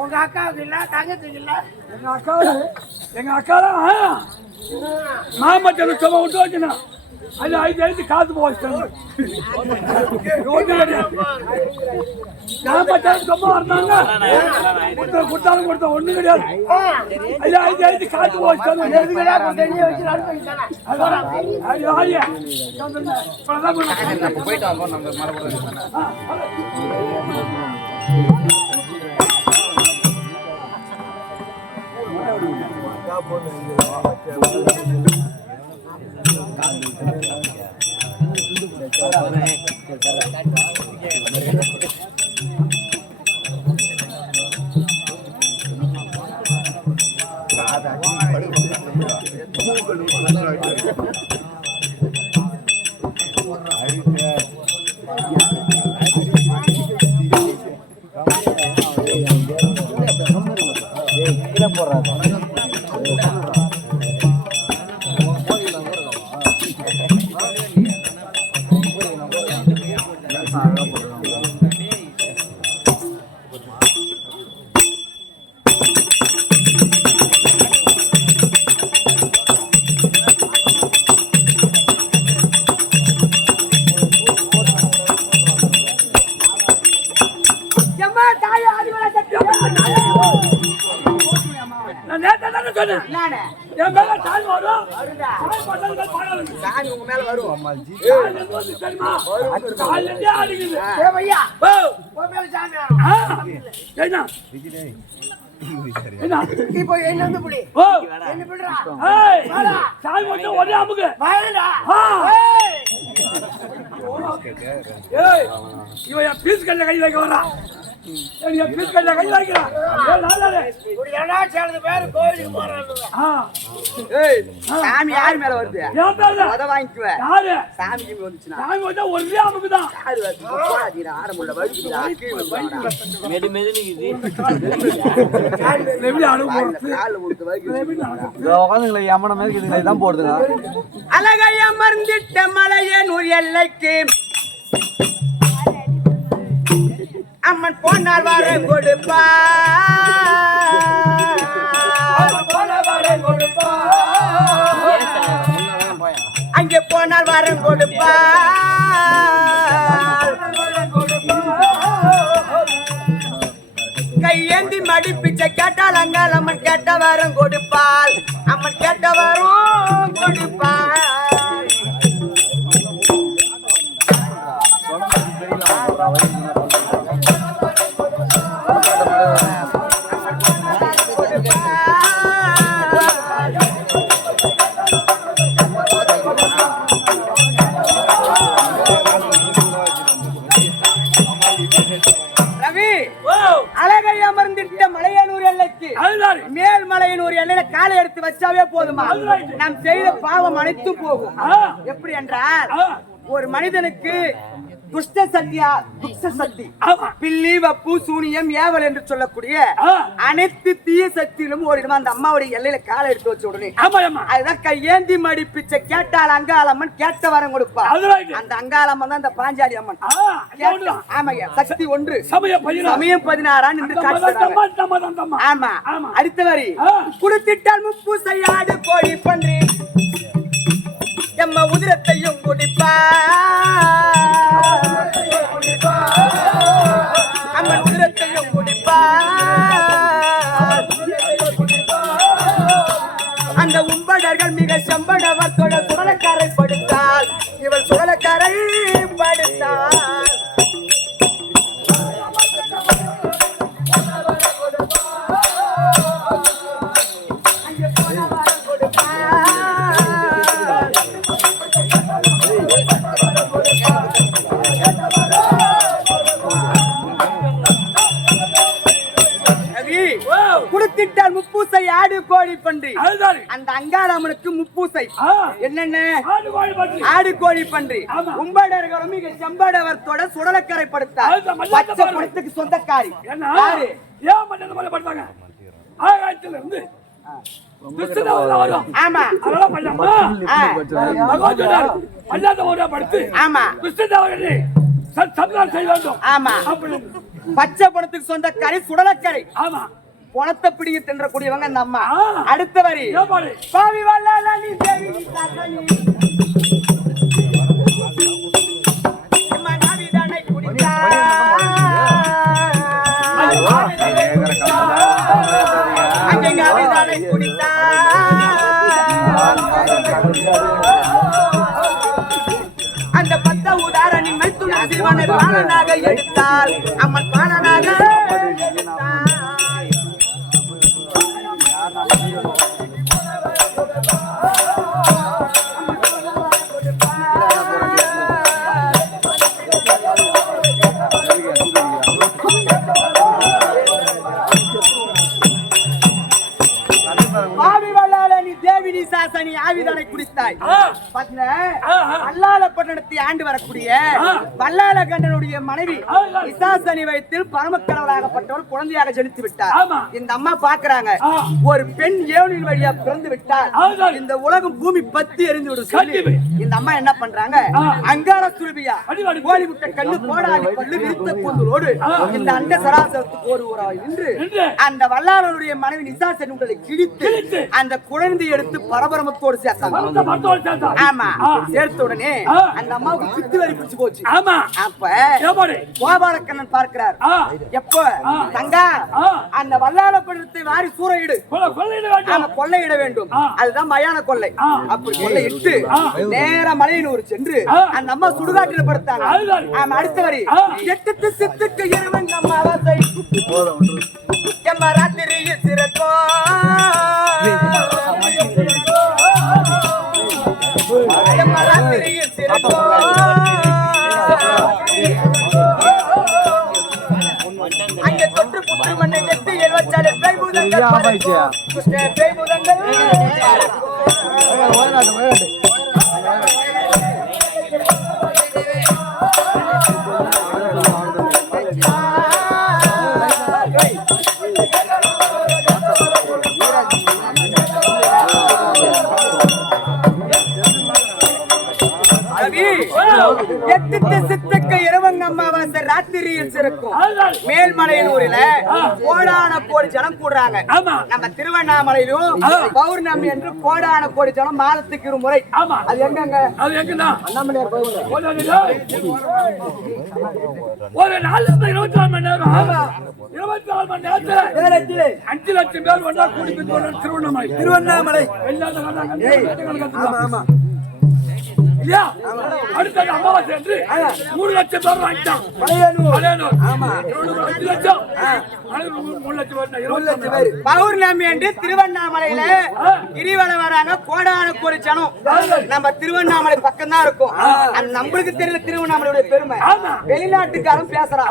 உங்க அக்காவுக்கு இல்ல தங்கத்துக்கு இல்ல எங்க அக்காலாம் மாமச்சல சும்மா விட்டு வச்சுனா அது 5 காசு போச்சு சும்மா இருந்தாங்க கொடுத்தாலும் கொடுத்தா ஒண்ணு கிடையாது அது 5 காசு போச்சு சாமி உங்க மேல வரும் இப்போ என்ன வந்து புடி என்ன பிடுறா சாமி மட்டும் ஒரே அமுக்கு வாயடா ஏய் இவன் பீஸ் கல்ல கை வைக்க வரா ஏய் பீஸ் கல்ல கை வைக்கிறா ஏய் நாளே ஒரு எடா சேர்ந்து பேர் கோயிலுக்கு போறாங்க ஏய் சாமி யார் மேல வருது அத வாங்கிக்குவே யாரு சாமிக்கு வந்துச்சுனா சாமி வந்து ஒரே அமுக்கு தான் யாரு வந்து போடாதீரா ஆரம்பல வழுக்குடா மெடி மெதுனிக்குது எப்படி அனுபவம் கால்ல போட்டு வழுக்குது உட்காந்துங்களே யமன மேல இதுல தான் போடுதுங்க அழகை அமர்ந்திட்ட மலையே நூறு எல்லைக்கு அம்மன் போனால் வர கொடுப்பா அங்கே போனால் வரம் கொடுப்பா கையேந்தி மடிப்பிச்சை கேட்டால் அங்கால் அம்மன் கேட்ட வரம் கொடுப்பாள் அம்மன் கேட்ட வரம் கொடுப்பாள் மேல்மலையனூர் எல்லையில காலை எடுத்து வச்சாவே போதுமா நாம் செய்த பாவம் அனைத்தும் போகும் எப்படி என்றால் ஒரு மனிதனுக்கு துஷ்ட சக்தியா துஷ்ட சக்தி பில்லி வப்பு சூனியம் ஏவல் என்று சொல்லக்கூடிய அனைத்து தீய சக்தியிலும் ஓடிடும் அந்த அம்மாவுடைய எல்லையில காலை எடுத்து வச்ச உடனே அதுதான் கையேந்தி மடி பிச்சை கேட்டால் அங்காளம்மன் கேட்ட வரம் கொடுப்பா அந்த அங்காளம்மன் தான் அந்த பாஞ்சாலி அம்மன் ஆமாங்க சக்தி ஒன்று சமயம் 16 என்று காட்டுறாங்க ஆமா அடுத்த வரி குடுத்திட்டால் முப்பு செய்யாடு கோழி பன்றி எம்ம உதிரத்தையும் குடிப்பா அம்மன் உதிரத்தையும் குடிப்பா அந்த உம்படர்கள் மிக செம்படவத்தோட சுழலக்காரை படுத்தால் இவள் சுழலக்காரை படுத்தாள் குடுத்திட்டால் முப்பூசை ஆடு கோழி பன்றி அந்த அங்காளம்மனுக்கு முப்பூசை என்னென்ன ஆடு கோழி பன்றி உம்படர்களும் மிக செம்படவர்த்தோட சுடலக்கரை படுத்தார் பச்சை படத்துக்கு சொந்தக்காரி யாரு ஏன் மண்ணு மேல படுத்தாங்க ஆகாயத்துல இருந்து ஆமா படுத்து ஆமா செய்ய வேண்டும். ஆமா பச்சை பணத்துக்கு சொந்தக்காரி சுடலக்கரை. ஆமா. பணத்தை பிடிக்க தின்றக்கூடியவங்க இந்த அம்மா. ஆ. அடுத்த வரி ஏன் பாரு? பாவி வல்லால நீ தேவி நீ சாசனி. அம்மா நாவிதானை குடித்தா. அங்கே நாவிதானை குடித்தா. அந்த பத்த உதாரணி மைத்துன சிறுவனை பாலனாக எடுத்தால் அம்மன் பாலனாக எடுத்தாள். சாசனி ஆவிதானை குடித்தாய். வல்லால பட்டணத்தை ஆண்டு வரக்கூடிய வல்லால கண்டனுடைய மனைவி இசாசனி வயத்தில் பரமக்கடவுளாகப்பட்டவர் குழந்தையாக ஜனித்து விட்டார். இந்த அம்மா பாக்குறாங்க, ஒரு பெண் ஏவனின் வழியா பிறந்து விட்டார், இந்த உலகம் பூமி பத்தி எரிந்து விடும் சொல்லி இந்த அம்மா என்ன பண்றாங்க, அங்கார சுரபியா கோழி முட்டை கண்ணு கோடாலி பல்லு விருத்த கூந்தலோடு இந்த அண்ட சராசரத்துக்கு ஒரு ஊராய் நின்று அந்த வல்லாளருடைய மனைவி இசாசனி உடலை கிழித்து அந்த குழந்தை எடுத்து பரபரமத்தோடு சேர்த்தாங்க. ஆமா, சேர்த்த உடனே அந்த அம்மாவுக்கு பித்து வரி பிடிச்சு போச்சு. அப்ப கோபாலக்கண்ணன் பார்க்கிறார், எப்ப தங்கா அந்த வல்லாள படத்தை வாரி சூறையிடு, கொள்ளையிட வேண்டும், அதுதான் மயான கொள்ளை. அப்படி கொள்ளையிட்டு நேர மலையனூர் சென்று அந்த அம்மா சுடுகாட்டில் படுத்தாங்க. ஆமா, அடுத்த வரி எட்டு சித்துக்கு இருவங்க அம்மாவாசை எம்மா ராத்திரியில் சிறக்கோ அங்கே தொற்று புற்று மண்ணை நெத்தி எழுவச்சாலே எட்டு சித்துக்கு இரவங்க அம்மாவாசை ராத்திரியில் சிறக்கும். மேல்மலையனூரில கோடான கோடி ஜனம் கூடுறாங்க. நம்ம திருவண்ணாமலையிலும் பௌர்ணமி என்று கோடான கோடி ஜனம் மாதத்துக்கு ஒரு முறை. அது எங்க அண்ணாமலையார் ஒரு 24 மணி நேரம் 24 மணி நேரத்துல 5 லட்சம் பேர் ஒன்றா கூடி திருவண்ணாமலை. அடுத்தது அமாவாசை என்று 3 லட்சம் பேர் வாங்கிட்டான். 5 லட்சம் 3 லட்சம் பேர். பௌர்ணமி என்று திருவண்ணாமலையில கிரிவலம் வராங்க. கோடான கோடி ஜனம் நம்ம திருவண்ணாமலை பக்கம் தான் இருக்கும். நம்மளுக்கு தெரியல திருவண்ணாமலையோட பெருமை. வெளிநாட்டுக்காரன் பேசுறான்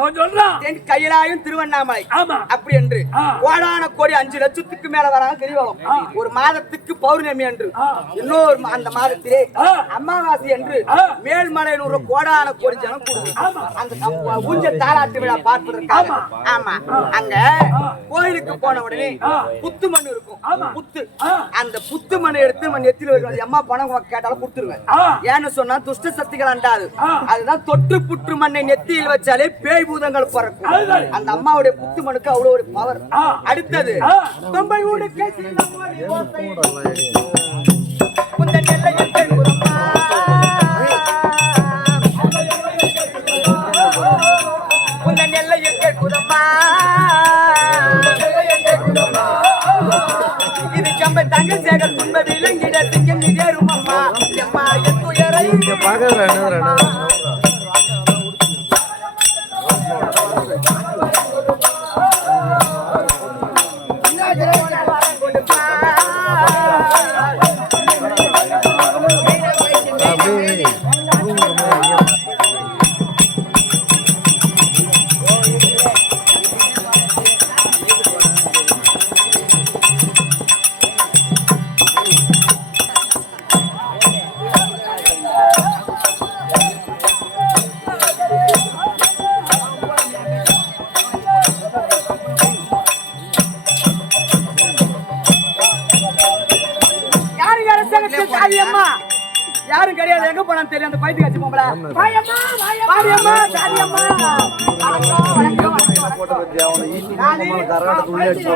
கையிலாயும் திருவண்ணாமலை அப்படி என்று. கோடான கோடி 5 லட்சத்துக்கு மேல வராங்க கிரிவலம் ஒரு மாதத்துக்கு. பௌர்ணமி என்று இன்னொரு அந்த மாதத்திலே அமாவாசை என்று மேல்மலையனூர் கோடான கோடி ஜனம் கூடுது. அந்த ஊஞ்சல் தாலாட்டு விழா பார்ப்பதற்காக. ஆமா, அங்க கோயிலுக்கு போன உடனே புத்து மண் இருக்கும். புத்து அந்த புத்து மண்ணை எடுத்து மண் எத்தில வைக்கணும். அம்மா பணம் கேட்டாலும் கொடுத்துருவேன். ஏன்னு சொன்னா துஷ்ட சக்திகள் அண்டாது. அதுதான் தொற்று புற்று மண்ணை நெத்தியில் வச்சாலே பேய் பூதங்கள் பிறக்கும். அந்த அம்மாவுடைய புத்து மண்ணுக்கு அவ்வளவு ஒரு பவர். அடுத்தது தொம்பை ஊடுக்கை இது ஜம்ப தங்க சேகர் துன்ப விலங்கிட திங்கம் நிகரும் அம்மா எம்மா எத்துயரை யாரும் கிடையாது. எங்க போனான்னு தெரியும். அந்த பைத்தியம் காட்சி போம்பல பத்தி அவனை ஈட்டி கரகாட்ட துணி அடிச்சு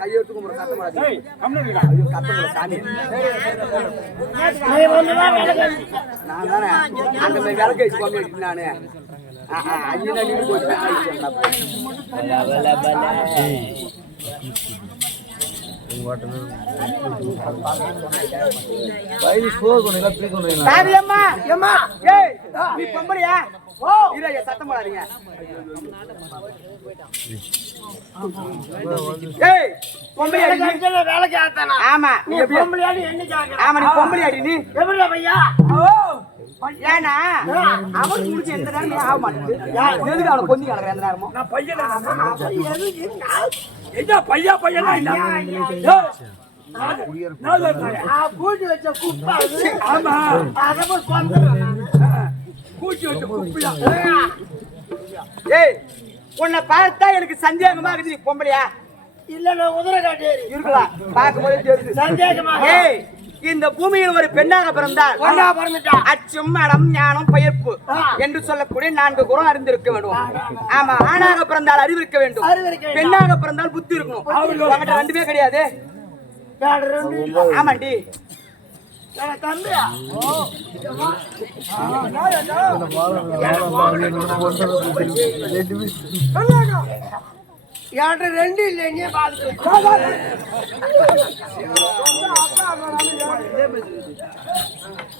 கையெழுத்து கும்பிட சத்தம் நான் தானே அந்த மாதிரி விளக்கு வச்சு பொம்மை அடிச்சு நானு அஞ்சு நாள் போச்சு சத்தம் போடாதீங்க. வேலைக்கு ஆத்தானா? ஆமா நீ பொம்பளையாடி என்ன கேக்குற? ஆமா நீ பொம்பளையாடி நீ எப்படியா பையா? ஏன்னா அவன் முடிச்சு எந்த நேரம் ஆக மாட்டேங்குது. எதுக்கு அவனை கொஞ்சம் கிடக்குற எந்த நேரமும் நான் பையனா என்ன பையா பையனா இல்ல கூட்டி வச்ச குப்பை அது. ஆமா அதை போய் கொண்டுறேன். கூட்டி வச்ச குப்பியா ஏய் உன்னை பார்த்தா எனக்கு சந்தேகமா இருக்குது. நீ பொம்பளையா இல்ல நான் உதர காட்டி இருக்கலாம் பார்க்கும்போது தெரியுது. சந்தேகமா? ஏய் இந்த பூமியில் ஒரு பெண்ணாக பிறந்தால் ஒன்னா பிறந்துட்டா அச்சம் மடம் ஞானம் பயிர்ப்பு என்று சொல்லக்கூடிய 4 குணம் அறிந்திருக்க வேண்டும். ஆமா ஆணாக பிறந்தால் அறிவு இருக்க வேண்டும், பெண்ணாக பிறந்தால் புத்தி இருக்கணும். அவங்ககிட்ட 2 கிடையாது. ஆமாண்டி தம்பியா யார்கிட்ட 2 இல்லை நீ பாத்து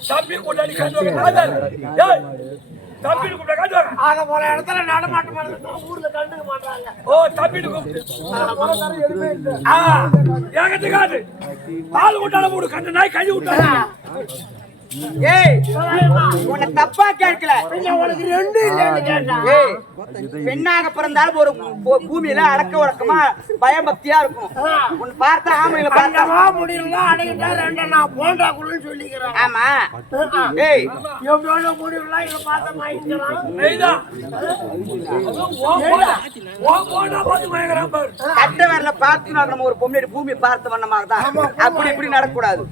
தம்பி கொண்டாடி காட்டுவாங்க தம்பி கூப்பிட காட்டுவாங்க. ஆக போற இடத்துல நடமாட்ட மாட்டாங்க, ஊர்ல கண்டுக்க மாட்டாங்க. ஓ தம்பி கூப்பிட்டு ஏகத்து காட்டு பால் கொண்டாட மூடு கண்ட நாய் கை விட்டாங்க. ஏய் உன்னை தப்பா கேட்கல. உனக்கு 2 இல்லைன்னு கேட்டா ஏய் பெண்ணாக பிறந்தாலும் ஒரு பூமியில அடக்க உடக்கமா பயபக்தியா இருக்கும். உன்னை பார்த்தா ஆம்பளைங்களை பார்த்தா முடியல அடைக்கிட்டா 2 நான் போண்டாக்குள்ளு சொல்லிக்கிறேன். ஆமா ஏய் எவ்வளவு முடியல இத பார்த்த மாயிக்கிறான். ஏய்டா ஓ போடா பாத்து மயங்கறான் பாரு. கட்ட வரல பார்த்து நம்ம ஒரு பொம்மை பூமி பார்த்த வண்ணமாக தான் அப்படி இப்படி நடக்க கூடாது.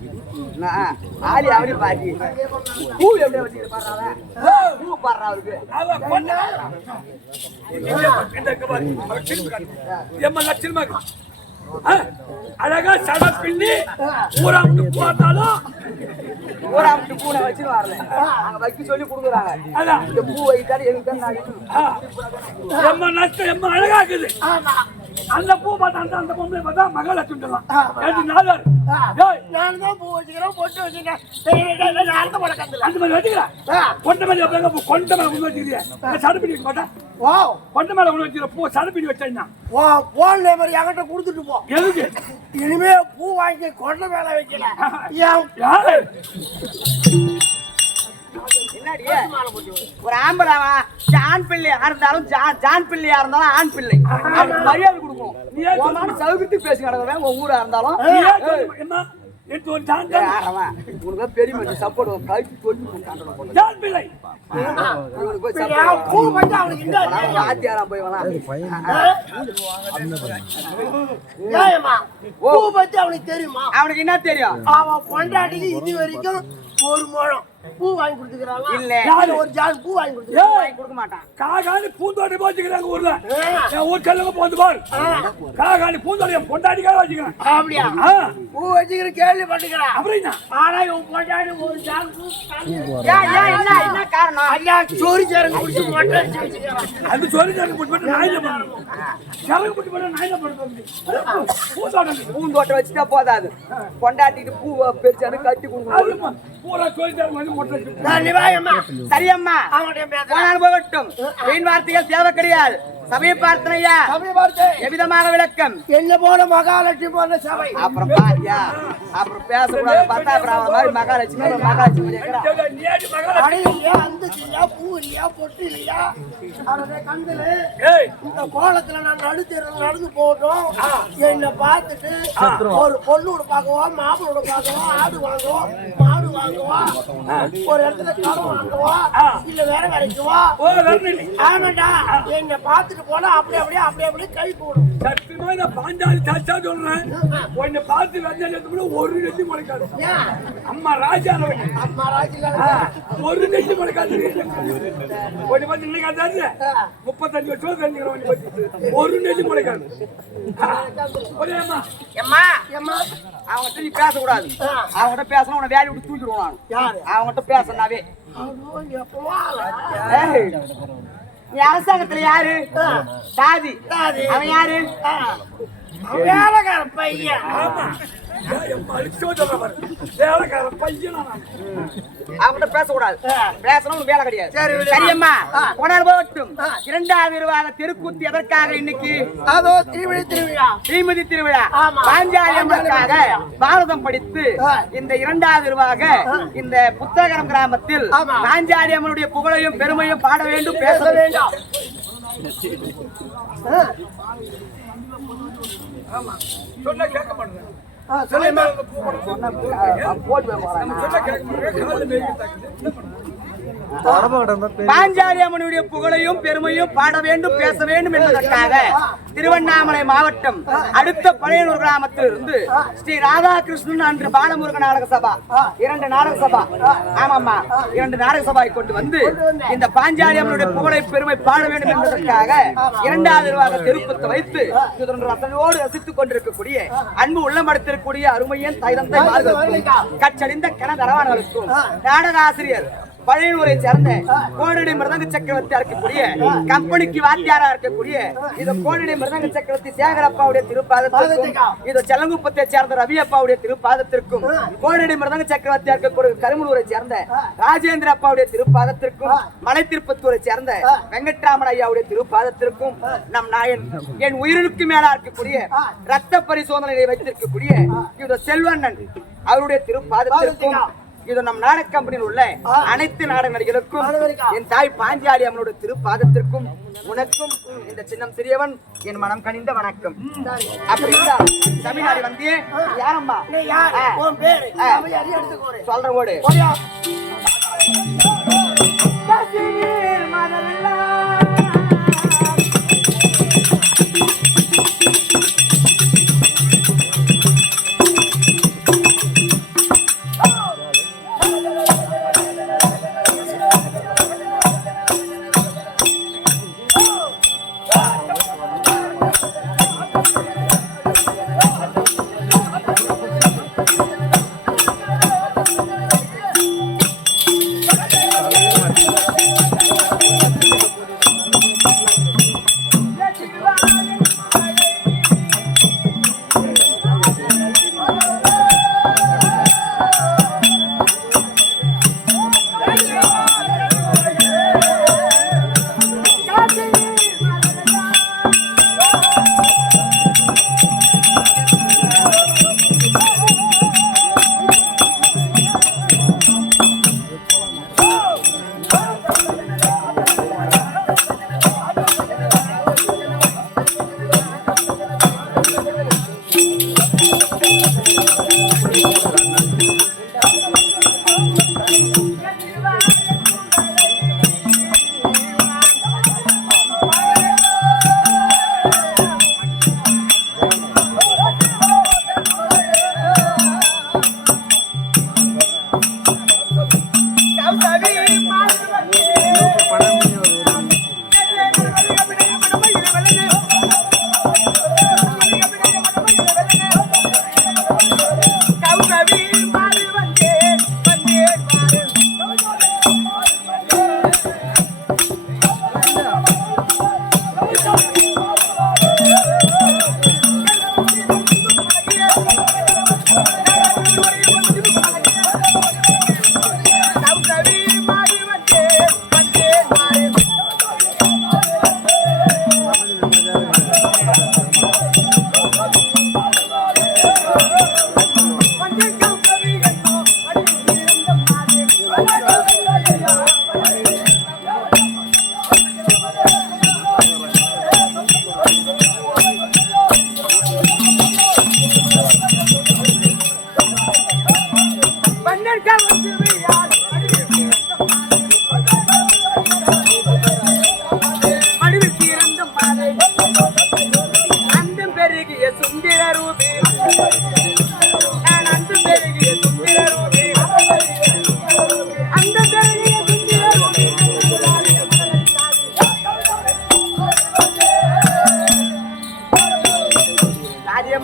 ஆளி அவரே பாட்டி பூ எப்படி வச்சு பாடுறாங்க பூ பாடுறா அவருக்கு அவ கொண்டா இந்த கபாரி அவர் திரும்பி காட்டு எம்ம லட்சணமாக அழகா சட பின்னி ஊராமுட்டு பார்த்தாலும் ஊராமுட்டு பூனை வச்சு வரல அங்க வைக்க சொல்லி கொடுக்குறாங்க. இந்த பூ வைத்தாலும் எங்களுக்கு எம்ம நஷ்டம் எம்ம அழகா இருக்குது. அந்த பூ பார்த்தா அந்த பொம்பளை பார்த்தா மகாலட்சுமி சொல்லலாம். நான் தான் பூ வச்சுக்கிறேன், பொட்டு வச்சுக்கிறேன். அந்த பழக்கத்துல அந்த மாதிரி வச்சுக்கிறேன். கொண்ட மேல எப்படிங்க கொண்ட மேல கொண்டு வச்சுக்கிறியா? சடுப்பிடி வைக்க மாட்டேன். வா கொண்ட மேல கொண்டு வச்சுக்கிற பூ சடுப்பிடி வச்சா வா போன் நம்பர் என்கிட்ட கொடுத்துட்டு போ. எதுக்கு இனிமே பூ வாங்கி கொண்ட மேல வைக்கல. என்னடி ஒரு ஆம்பளை ஆண் பிள்ளையா இருந்தாலும் ஜான் பிள்ளையா இருந்தாலும் ஆண் பிள்ளை மரியாதை கொடுக்கும். சௌகரியத்துக்கு பேசி நடக்கிறேன். உன் ஊரா இருந்தாலும் உனக்கு பெரிய மனுஷன் சப்போர்ட் கழிச்சு சொல்லி பிள்ளை பூ வந்து அவனுக்கு ஆத்தியாரா போய் வேணாம். பூ பத்தி அவனுக்கு தெரியுமா? அவனுக்கு என்ன தெரியும்? அவன் பொண்டாட்டிக்கு இது வரைக்கும் ஒரு முழம் பூ வாங்கி கொடுத்துக்கிறாங்க. இல்ல ஒரு ஜான் பூ வாங்கி கொடுக்க மாட்டான். காகாணி பூந்தோட்டம் வச்சுக்கிறாங்க ஊர்ல. என் ஊர் செல்லுங்க போந்து பாரு. காகாணி பூந்தோட்டம் பொண்டாட்டிக்காக வச்சுக்கிறேன். அப்படியா? பூ வச்சுக்கிற கேள்விப்பட்டுக்கிறேன். அப்படின்னா ஆனா இவன் பொண்டாட்டி ஒரு ஜான் பூ என்ன காரணம்? ஐயா சோரி சேரங்க குடிச்சு மட்டும் வச்சுக்கிறான். அது சொல்லி சரக்கு போட்டு நாயில பண்ணணும். சரக்கு போட்டு நாயில பண்ணணும். பூந்தோட்டம் வச்சுட்டா போதாது. பொண்டாட்டிக்கு பூ பெருசானு கட்டி கொடுக்கணும். பூரா சொல்லி சரக்கு வந்து மொட்டை சரியம்மா போகட்டும். வீண் வார்த்தைகள் தேவை கிடையாது. சபையை பார்த்தனையா எவ்விதமாக விளக்கம் என்ன போல மகாலட்சுமி போல சபை. அப்புறம் பாத்தியா அப்புறம் பேசக்கூடாது பார்த்தா அப்புறம் அவன் மாதிரி மகாலட்சுமி மகாலட்சுமி அந்த பூ இல்லையா பொட்டு இல்லையா அவருடைய கண்ணுல இந்த கோலத்துல நான் நடந்து போட்டோம். என்னை பார்த்துட்டு ஒரு பொண்ணோட பார்க்கவா மாப்பிளோட பார்க்கவா ஆடு வாங்குவோம் மாடு வாங்குவா ஒரு இடத்துல கடன் வாங்குவா இல்ல வேற வரைக்குவா. ஆமாண்டா என்னை பார்த்துட்டு பார்த்துட்டு போனா அப்படியே கை போடும். சத்தியமா நான் பாஞ்சாலி சாச்சா சொல்றேன். உன்னை பார்த்து வெந்ததுக்கு கூட ஒரு நெத்தி முளைக்காது. அம்மா ராஜா அம்மா ராஜில ஒரு நெத்தி முளைக்காது. உன்னை பார்த்து இன்னைக்கு அதாது 35 வருஷம் தெரிஞ்சுக்கிறேன். உன்னை பார்த்து ஒரு நெத்தி முளைக்காது. ஒரே அம்மா எம்மா ஏம்மா அவங்ககிட்ட நீ பேசக்கூடாது. அவங்ககிட்ட பேசணும் உன்னை வேலையை விட்டு தூக்கிடுவான். யாரு அவங்ககிட்ட பேசினாவே அவனோ எப்பவா நீ அரசாங்கத்துல யாரு? தாதி. தாதி. அவன் யாரு? வேலைக்கார பையன். ஆமா வேலைக்கார பையன் அவங்ககிட்ட பேசக்கூடாது. பேசணும் வேலை கிடையாது. சரி, விடு. சரியம்மா உணர் போகட்டும். இரண்டாவது விரிவாக தெருக்கூத்து எதற்காக இன்னைக்கு? அதோ திருவிழா ஸ்ரீமதி திருவிழா. ஆமா. பாஞ்சாலி அம்மனுக்காக பாரதம் படித்து இந்த இரண்டாவது விரிவாக இந்த புத்தகரம் கிராமத்தில் ஆமா. பாஞ்சாலி அம்மனுடைய புகழையும் பெருமையும் பாட வேண்டும், பேச பேச வேண்டும். சொன்னா கேட்க மாட்டேன். சொல்லுமா போட்டு போறாங்க. சொன்னா கேட்க மாட்டேன். காலைல மேய்க்க பாஞ்சாலி அம்மனுடைய புகழையும் பெருமையும் பாட வேண்டும், பேச வேண்டும் என்பதற்காக திருவண்ணாமலை மாவட்டம் அடுத்த பழையனூர் கிராமத்தில் இருந்து ஸ்ரீ ராதாகிருஷ்ணன் அன்று பாலமுருக நாடக சபா 2 நாடக சபா, ஆமாம்மா 2 நாடக சபாவை கொண்டு வந்து இந்த பாஞ்சாலி அம்மனுடைய புகழை பெருமை பாட வேண்டும் என்பதற்காக இரண்டாவது நிர்வாக திருப்பத்தை வைத்து ரசனையோடு ரசித்துக் கொண்டிருக்கக்கூடிய அன்பு உள்ளமடுத்திருக்கக்கூடிய அருமையன் தைதந்தை கச்சடிந்த கனதரவானவர்களுக்கும் நாடக ஆசிரியர் பழையனூரை சேர்ந்த கோடடி மிருதங்க சக்கரவர்த்தியா இருக்கக்கூடிய கம்பெனிக்கு வாத்தியாரா இருக்கக்கூடிய இது கோடடி மிருதங்க சக்கரவர்த்தி சேகரப்பாவுடைய திருப்பாதத்திற்கும் இது செல்லங்குப்பத்தை சேர்ந்த ரவி அப்பாவுடைய திருப்பாதத்திற்கும் கோடடி மிருதங்க சக்கரவர்த்தியா இருக்கக்கூடிய கருமலூரை சேர்ந்த ராஜேந்திர அப்பாவுடைய திருப்பாதத்திற்கும் மலை திருப்பத்தூரை சேர்ந்த வெங்கட்ராமன் ஐயாவுடைய திருப்பாதத்திற்கும் நம் நாயன் என் உயிருக்கு மேலா இருக்கக்கூடிய ரத்த பரிசோதனையை வைத்திருக்கக்கூடிய இது செல்வண்ணன் அவருடைய திருப்பாதத்திற்கும் இது நம் நாடக கம்பெனியில் உள்ள அனைத்து நாடக நடிகர்களுக்கும் என் தாய் பாஞ்சாலி அம்மனோட திருப்பாதத்திற்கும் உனக்கும் இந்த சின்னம் சிறியவன் என் மனம் கனிந்த வணக்கம். அப்படி இருந்தா தமிழ்நாடு வந்தியே யாரம்மா சொல்ற ஓடு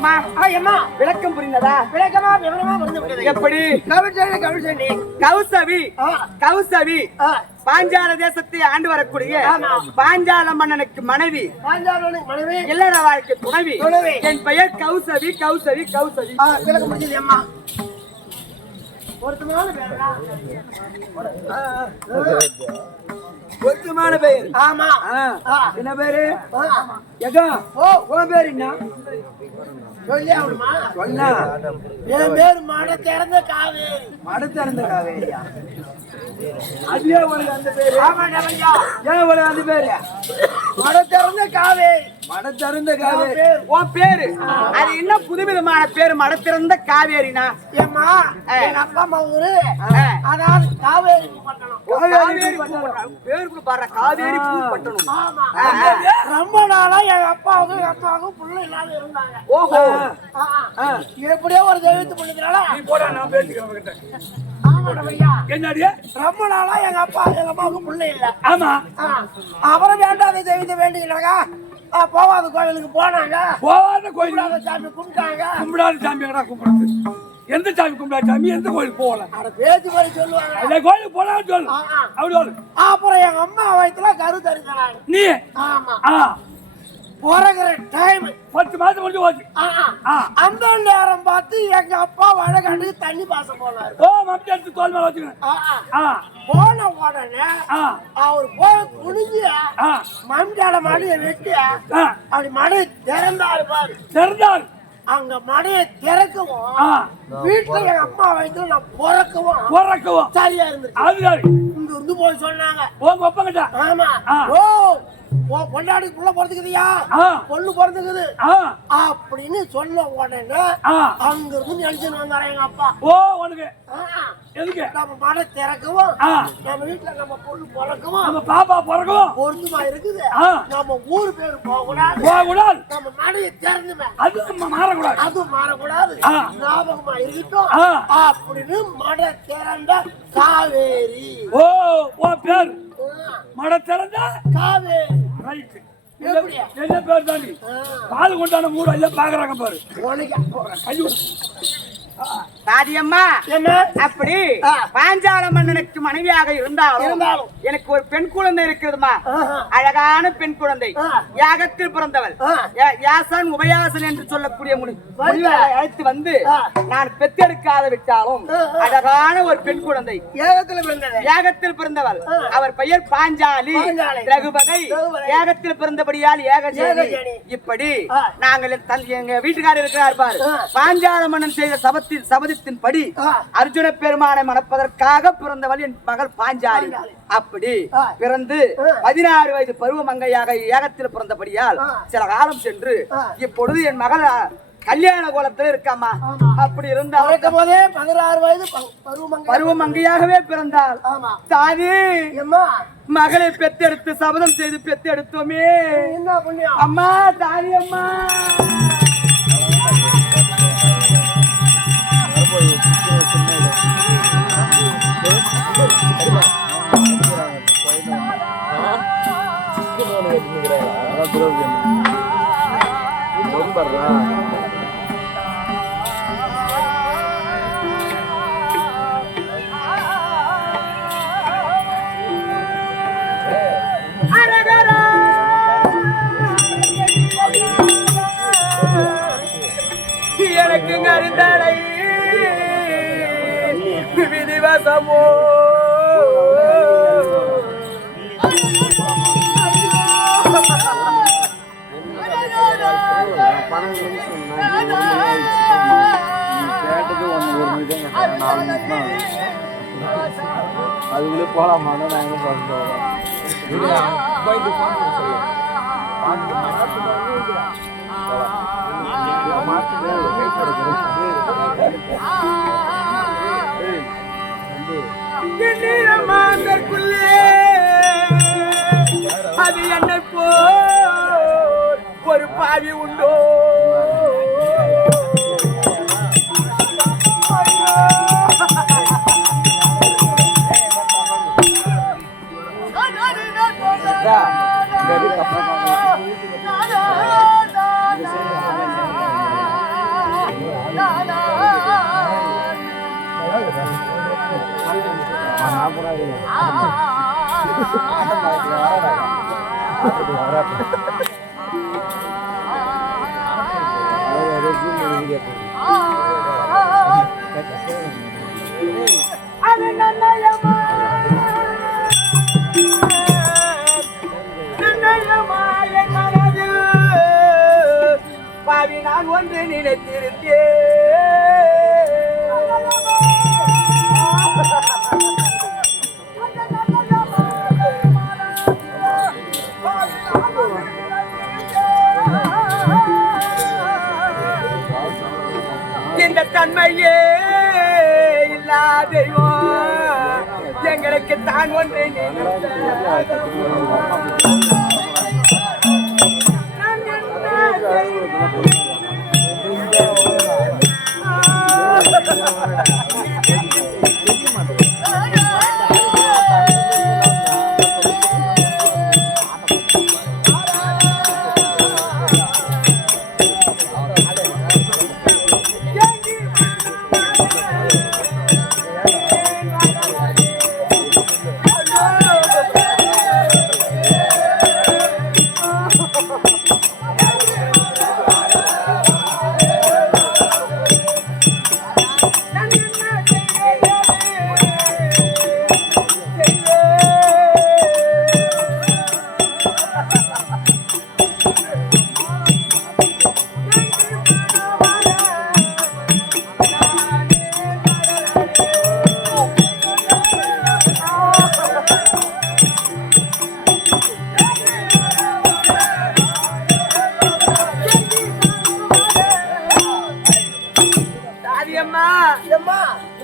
தாதியம்மா அம்மா விளக்கம் புரிந்ததா? விளக்கமா விவரமா வந்து விட்டது. எப்படி? கவிழ்ச்சேண்டி கௌசவி கௌசவி ஆ. பாஞ்சால தேசத்தை ஆண்டு வரக்கூடிய ஆமா. பாஞ்சால மன்னனுக்கு மனைவி, பாஞ்சாலனுக்கு மனைவி, இல்லற வாழ்க்கை துணைவி. துணைவி. என் பெயர் கௌசவி கௌசவி கௌசவி. விளக்கம் முடிஞ்சது அம்மா. பொருத்தமான பேரா? பொருத்தமான பெயர். ஆமா. என்ன பேரு? ஆமா. எகா ஓ உன் பேர் என்ன? சொல்லி ஆகணுமா? சொன்னா என் பேரு மட திறந்த காவேரி. மடத்திறந்த காவேரியா? அதுவே உனக்கு அந்த பேரு? ஆமா டபையா. ஏன் உனக்கு அந்த பேரு? மட திறந்த காவேரி. மடத்திறந்த காவேரி உன் பேரு? அது என்ன புதுவிதமான பேரு மடத்திறந்த காவேரினா? ஏம்மா எங்க அப்பா அம்மா ஊரு அதாவது காவேரி பட்டணம். காவேரி பட்டணம். பேருக்கு பாரு காவேரி பட்டணம். ஆமா. ரொம்ப நாளா எங்க அப்பாவுக்கும் எங்க அம்மாவுக்கும் புள்ள இல்லாத இருந்தாங்க. ஓஹோ. எப்படியோ ஒரு தெய்வத்து பண்ணுறதுனால நீ போடா, நான் பேசிக்கிறேன் அவகிட்ட. ஆமா டபையா. என்னடி? ரொம்ப நாளா எங்க அப்பா எங்க அம்மாவுக்கும் புள்ள இல்ல. ஆமா. அப்புறம் வேண்டாத தெய்வத்தை வேண்டிக்கிறாங்க. போவாத கோவிலுக்கு போனாங்க. போவாத கோயில் கும்பிடாத சாமி கும்பிட்டாங்க. கும்பிடாத சாமி எங்கடா கும்பிடுறது? எந்த சாமி கும்பிடாத சாமி? எந்த கோயிலுக்கு போகல? அட பேச்சு மாதிரி சொல்லுவாங்க. அந்த கோயிலுக்கு போலான்னு சொல்லு. அப்படி சொல்லு. அப்புறம் எங்க அம்மா வயித்துல கரு தரிசனாங்க. நீ ஆமா. பிறகுற டைம் 10 மாசம் முடிஞ்சு போச்சு. அந்த நேரம் பார்த்து எங்க அப்பா வடகாட்டுக்கு தண்ணி பாச போனாரு. ஓ மம்டி எடுத்து தோல் மேல வச்சுக்கிறேன். போன உடனே அவர் போய் குனிஞ்சு மம்டியால மடியை வெட்டி அப்படி மடியை திறந்தாரு பாரு. திறந்தாரு. அங்க மடியை திறக்கவும் வீட்டுல எங்க அம்மா வயித்துல நான் பிறக்கவும் சரியா இருந்துச்சு. அதுதான் இங்க இருந்து போய் சொன்னாங்க. உங்க அப்பா கிட்ட. ஆமா. ஓ பொண்டாடி புள்ள பிறந்துக்குதியா, பொண்ணு பிறந்துக்குது அப்படின்னு சொன்ன உடனே அங்க இருந்து நினைச்சுன்னு வந்தாரு எங்க அப்பா. ஓ உனக்கு எதுக்கு? நம்ம மடை திறக்கவும் நம்ம வீட்டுல நம்ம பொண்ணு பிறக்கவும் நம்ம பாப்பா பிறக்கவும் பொருத்தமா இருக்குது. நம்ம ஊர் பேரு போகக்கூடாது, நம்ம மடையை திறந்துமே அது மாறக்கூடாது, அதுவும் மாறக்கூடாது, ஞாபகமா இருக்கட்டும் அப்படின்னு மடை திறந்த காவேரி. ஓ உன் பேர் மடை திறந்த காவேரி. ரைட். என்ன பேர் தாண்டி பால் கொண்டான மூட எல்லாம் பாக்குறாங்க பாரு. தாதியம்மா அப்படி பாஞ்சால மன்னனுக்கு மனைவியாக இருந்தாலும் எனக்கு ஒரு பெண் குழந்தை இருக்குதுமா. அழகான பெண் குழந்தை, யாகத்தில் பிறந்தவள், யாசன் உபயாசன் என்று சொல்லக்கூடிய முனிவரை அழைத்து வந்து நான் பெத்தெடுக்காத விட்டாலும் அழகான ஒரு பெண் குழந்தை யாகத்தில் பிறந்தவள். அவர் பெயர் பாஞ்சாலி ரகுபதை. யாகத்தில் பிறந்தபடியால் ஏகஜேனி. இப்படி நாங்கள் எங்க வீட்டுக்காரர் இருக்கிறார் பாரு. பாஞ்சால மன்னன் செய்த சபதத்தின் படி அர்ஜுன பெருமானை மணப்பதற்காக பிறந்தவள் என் மகள் பாஞ்சாலி. அப்படி பிறந்து 16 வயது பருவ மங்கையாக ஏகத்தில் பிறந்தபடியால் சில காலம் சென்று இப்பொழுது என் மகள் கல்யாண கோலத்துல இருக்காமா. அப்படி இருந்தாலும் போதே 16 வயது பருவ மங்கையாகவே பிறந்தாள். தாதி மகளை பெத்தெடுத்து சபதம் செய்து பெத்தெடுத்தோமே. என்ன புண்ணியம் அம்மா, தாதி அம்மா. எனக்கு அறிந்தாளை விதிவசமோ அதுக்குள்ளே போலாமா? நான் எங்க போறேன்? அது என்னை போல் ஒரு பாவி உண்டோ? பாவி நான் ஒன்று நினைத்திருந்தேன். இந்த தன்மையே இல்லாதெய்வம் எங்களுக்கு தான் ஒன்று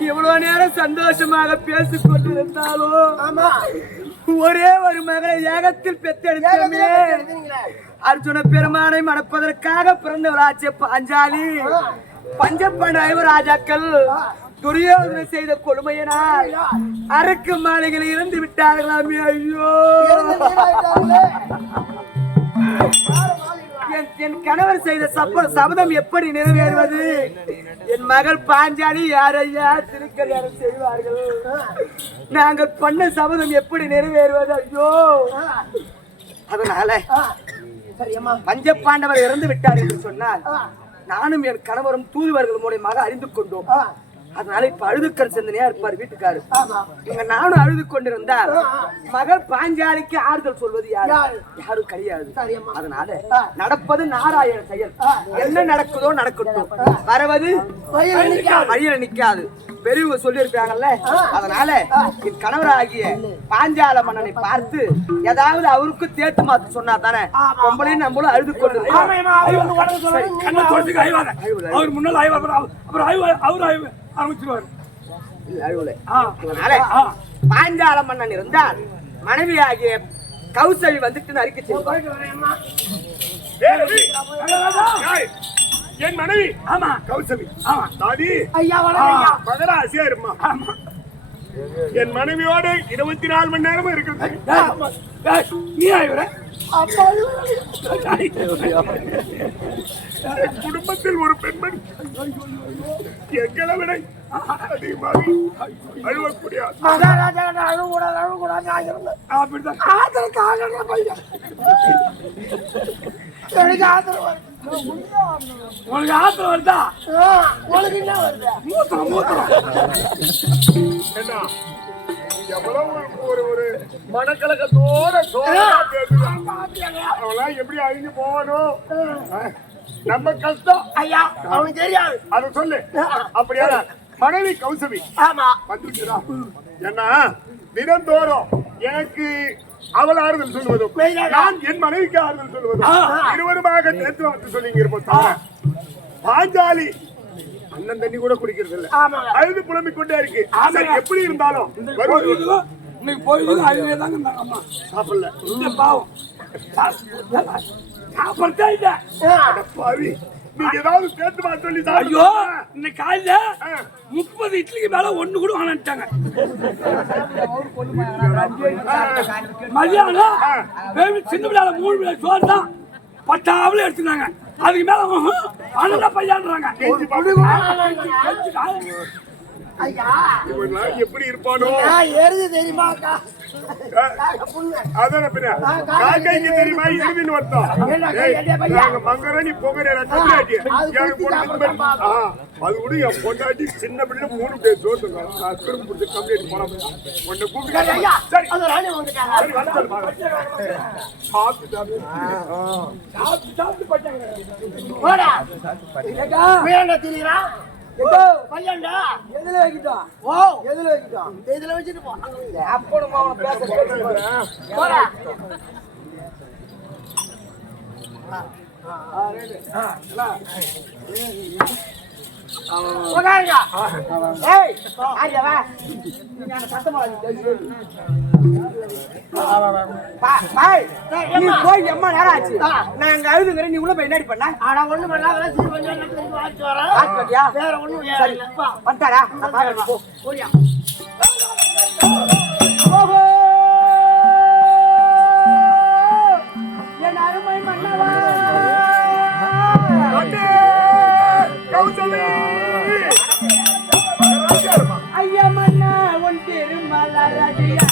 இவ்வளவு நேரம் சந்தோஷமாக பேசிக் கொண்டிருந்தாலும் ஒரே ஒரு மகளை ஏகத்தில் பெற்றெடுத்தமே. அர்ஜுன பெருமானை மணப்பதற்காக பிறந்தவராட்சிய பாஞ்சாலி பஞ்சப்ப ராஜாக்கள் துரியோதனை செய்த கொடுமையினால் அரக்கு மாளிகையில் இருந்து விட்டார்களாமே. ஐயோ, என் கணவர் செய்த சபதம் எப்படி நிறைவேறுவது? என் மகள் பாஞ்சாலி யாரையா திருக்கல்யாணம் செய்வார்கள்? நாங்கள் பண்ண சபதம் எப்படி நிறைவேறுவது? ஐயோ, அதனால பஞ்ச பாண்டவர் இறந்து விட்டார் என்று சொன்னால் நானும் என் கணவரும் தூதுவர்கள் மூலமாக அறிந்து கொண்டோம். அதனால இப்ப அழுதுக்கண் சிந்தனையா இருப்பாரு வீட்டுக்காரு. இங்க நானும் அழுது கொண்டிருந்தால் மகள் பாஞ்சாலிக்கு ஆறுதல் சொல்வது யாரும் கிடையாது. அதனால நடப்பது நாராயண செயல். என்ன நடக்குதோ நடக்கட்டும், வரவது வழியில நிக்காது. பெரியவங்க சொல்லி இருக்காங்கல்ல. அதனால என் கணவராகிய பாஞ்சால மன்னனை பார்த்து ஏதாவது அவருக்கு தேத்து மாத்து சொன்னா தானே பொம்பளையும் நம்மளும் அழுது கொண்டிருக்கோம். பாஞ்சால மன்னன் இருந்தால் மனைவி ஆகிய கௌசல்வி வந்துட்டு அறிக்கை செய்வார். என் மனைவி ஆமா கௌசல்வி ஆமா தாதி ஐயா மகராசியா இருமா. என் மனைவியோடு 24 மணி நேரமும் இருக்கிறது. நீ ஆயிவர குடும்பத்தில் ஒரு பெண்மணி எங்களை விட அதிகமாக அழுவக்கூடிய மகாராஜா அழுகூடாது அழுகூடாது அப்படிதான் ஆதரவு பையன் எனக்கு ஆதரவு உனக்கு ஆத்திரம் வருதா? உனக்கு என்ன வருது? மூத்திரம் மூத்திரம் என்ன எவ்வளவு ஒரு மனக்கலக்கத்தோட அவெல்லாம் எப்படி அழிஞ்சு போகணும்? நம்ம கஷ்டம் ஐயா அவனுக்கு தெரியாது. அதை சொல்லு. அப்படியா மனைவி கௌசவி ஆமா வந்துருக்குதா? என்ன தினந்தோறும் எனக்கு அவள் ஆறுதல் சொல்வதும் நான் என் மனைவிக்கு ஆறுதல் சொல்வதும் இருவருமாக தேர்த்து வந்து சொல்லி இருப்போம். பாஞ்சாலி அண்ணன் தண்ணி கூட குடிக்கிறது இல்ல, அழுது புலம்பிக் கொண்டே இருக்கு. எப்படி இருந்தாலும் சாப்பிடல பாவம் சாப்பிட்டே இல்ல. நீங்க ஏதாவது சேர்த்து மா சொல்லி. ஐயோ இன்னைக்கு காலையில 30 இட்லிக்கு மேல ஒண்ணு கூட வாங்கிட்டாங்க. மதியானம் சின்ன பிள்ளைல 3 பிள்ளை சோறு தான் பட்டாவில் எடுத்துனாங்க. அதுக்கு மேல அண்ணன் பையன்றாங்க. ஐயா இவன் எப்படி இருப்பானோ எருது தெரியுமாக்கா அதான பின்ன காக்கைக்கு தெரியுமா இருவின் வருத்தம் நாங்க மங்கரணி போகிறேன் கம்மியாட்டி எனக்கு பொண்ணு அது கூட என் பொண்டாட்டி சின்ன பிள்ளை 3 பேர் சோத்துங்க நான் திரும்ப பிடிச்சி கம்மியாட்டி போனோம் உன்னை கூப்பிட்டு சரி சரி வந்து சாப்பிட்டு பையன்டா எதுல வைக்கிட்டோம் ஓ எதுல வைக்கிட்டோம் இதுல வச்சுட்டு போ அப்போ நம்ம பேச போடா உட்காருங்க. ஏய் ஆயா வா நீ அந்த சத்தமா பாய் நீ போய் எம்மா நேரம் ஆச்சு நான் அங்க அழுதுங்கற நீ உள்ள போய் என்னடி பண்ண ஆனா ஒண்ணு பண்ணாத சீ கொஞ்சம் நேரத்துக்கு வாச்சு வரேன் ஆத்தியா வேற ஒண்ணும் சரி வந்துடா நான் பாக்கறேன் போ போறியா ஓஹோ என் அருமை மன்னவா அண்ணே கௌசல்யா ஐயா மன்னா உன் திருமலரடியா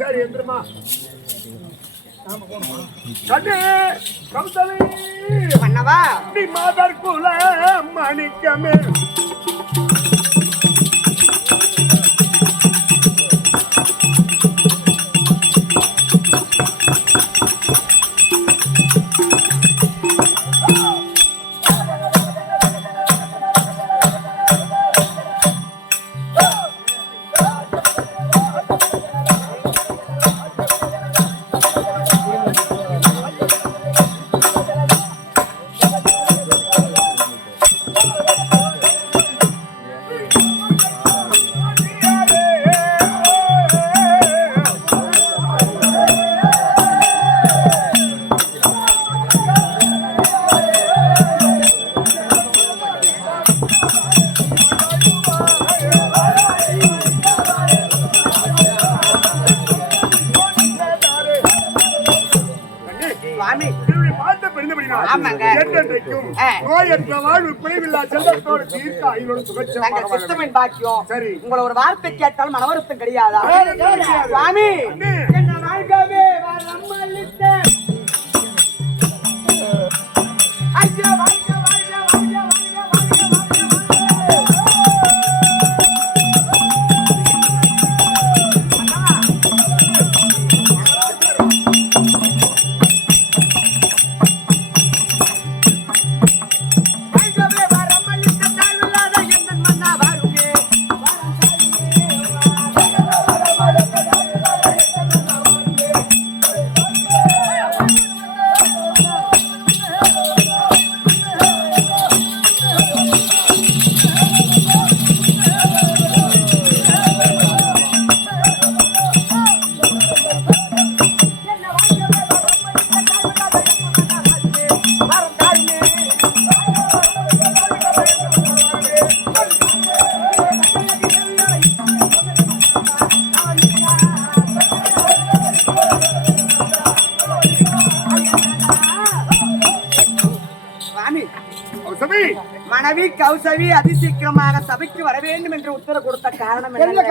சரி என்றுமா கண்ணே கௌசல்யா மன்னவா நீ மாதர் குல மணிக்கமே உங்களை ஒரு வார்த்தை கேட்டாலும் மனவருத்தம் கிடையாதா சுவாமி என்ன வாழ்க்கவே மனைவி கௌசவி அதிசீக்கிரமாக சபைக்கு வர வேண்டும் என்று உத்தரவு கொடுத்த காரணம் என்ன?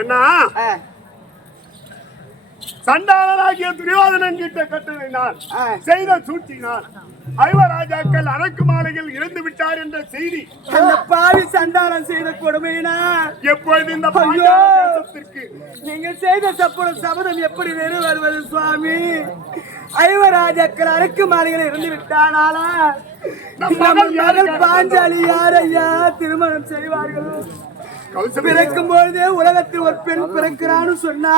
என்ன சண்டாளனாகிய துரியோதனன் கிட்ட கட்டளையினார் செய்த சூழ்ச்சியினார் ஐவராஜாக்கள் அரக்கு மாலையில் இறந்து விட்டார் என்ற செய்தி அந்த பாவி சண்டாளன் செய்த கொடுமையினார் எப்பொழுது இந்த பாஞ்சால தேசத்திற்கு நீங்க செய்த சபதம் எப்படி நிறைவேறுவது சுவாமி? ஐவராஜாக்கள் அரக்கு மாலையில் இறந்து விட்டானாலா நம்ம மகள் பாஞ்சாலி யார் ஐயா திருமணம் செய்வார்கள்? பிறக்கும் பொழுதே உலகத்தில் ஒரு பெண் பிறக்கிறான்னு சொன்னா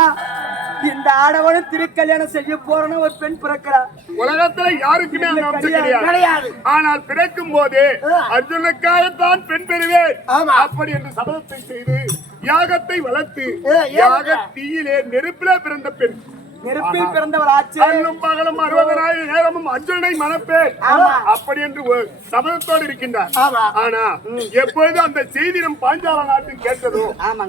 இந்த ஆடவனும் திருக்கல்யாணம் செய்ய போறன்னு ஒரு பெண் பிறக்கிறார். உலகத்துல யாருக்குமே அந்த அம்சம் கிடையாது. ஆனால் பிறக்கும் போதே அர்ஜுனுக்காகத்தான் பெண் பெறுவேன் அப்படி என்று சபதத்தை செய்து யாகத்தை வளர்த்து யாக தீயிலே நெருப்பிலே பிறந்த பெண். நெருப்பில் பிறந்தவர் ஆச்சு. அல்லும் பகலும் 60,000 நேரமும் அர்ஜுனனை மணப்பேன் அப்படி என்று சபதத்தோடு இருக்கின்றார். ஆனா எப்பொழுது அந்த செய்தி நம் பாஞ்சால நாட்டில் கேட்டதோ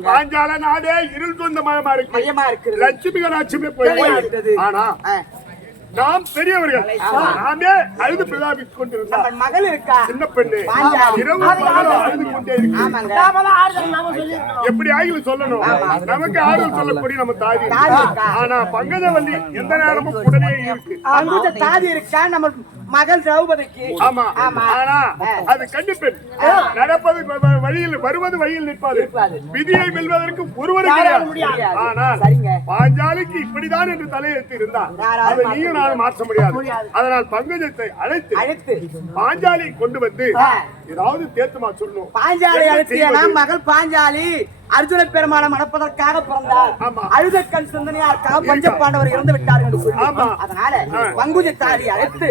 பாஞ்சால நாடே இருள் சொந்த மயமா இருக்கு. லட்சுமி கடாட்சியுமே போய் ஆனா நாம் பெரியவர்கள் நாமே அழுது பிரதாபித்துக் கொண்டிருந்தோம். மகள் இருக்கா சின்ன பெண்ணு இரவு அழுது கொண்டே இருக்கு. எப்படி ஆகிலும் சொல்லணும் நமக்கு ஆறுதல் சொல்லக்கூடிய நம்ம தாதி. ஆனா பங்கஜவல்லி எந்த நேரமும் உடனே இருக்கு. அந்த தாதி இருக்கா நம்ம மகள் திரௌபதிக்கு. ஆமா ஆனா அது கண்டு பெண் நடப்பது வழியில் வருவது வழியில் நிற்பாது. விதியை வெல்வதற்கு ஒருவரும் கிடையாது. ஆனால் பாஞ்சாலிக்கு இப்படிதான் என்று தலையெழுத்து இருந்தார். அதை நீயும் நானும் மாற்ற முடியாது. அதனால் பங்கஜத்தை அழைத்து பாஞ்சாலியை கொண்டு வந்து ஏதாவது தேத்துமா சொல்லணும். பாஞ்சாலி அழைத்தியா மகள் பாஞ்சாலி அர்ஜுன பெருமான மணப்பதற்காக பிறந்தார். அழுதக்கண் சிந்தனையாருக்காக பஞ்ச பாண்டவர் இறந்து விட்டார்கள் என்று சொல்லி அதனால பங்குஜ தாதி அழைத்து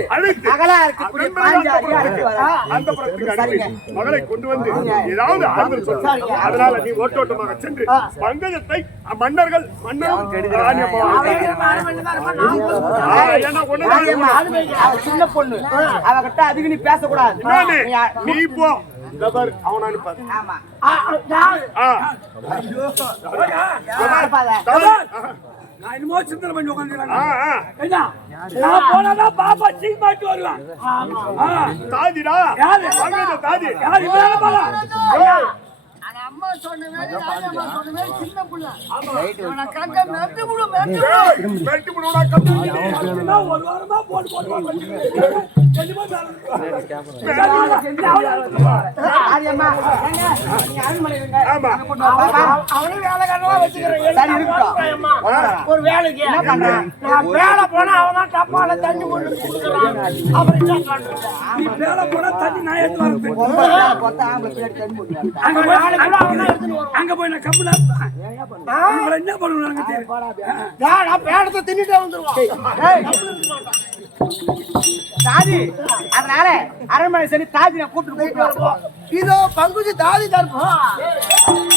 மகளா இருக்கக்கூடிய பாஞ்சாலி அழைத்து வர அந்த புறத்துக்கு மகளை கொண்டு வந்து ஏதாவது ஆறுதல் சொல்லுங்க. அதனால நீ ஓட்டோட்டமாக சென்று பங்கஜத்தை மன்னர்கள் சின்ன பொண்ணு அவகிட்ட அதுக்கு நீ பேசக்கூடாது. நீ போ அவன் அனுப்பாது. நான் என்னமோ சிந்தனை பண்ணி உட்காந்துருக்கேன். நான் போனா பாப்பா சீக் மாட்டி வருவேன். தாதிடா தாதி அம்மா சொன்ன மாதிரி அம்மா சொன்ன மாதிரி சின்ன புள்ள அவன கங்க மெட்டு முடு ஒரு வாரமா போட்டு ஒரு வேலைக்கு வேலை போனா அவன் டப்பால தண்ணி கொண்டு கொடுக்குறான். அப்புறம் என்ன பண்றது? நீ வேலை போனா தண்ணி நான் எடுத்து அங்க போய் நான் கம்பெனி என்ன பண்ணுவாங்க பேடத்தை தின்னுட்டே வந்துருவான். தாதி அதனால அரண்மனை சரி தாதி நான் கூப்பிட்டு இதோ பங்குஜி தாதி தர்ப்பம்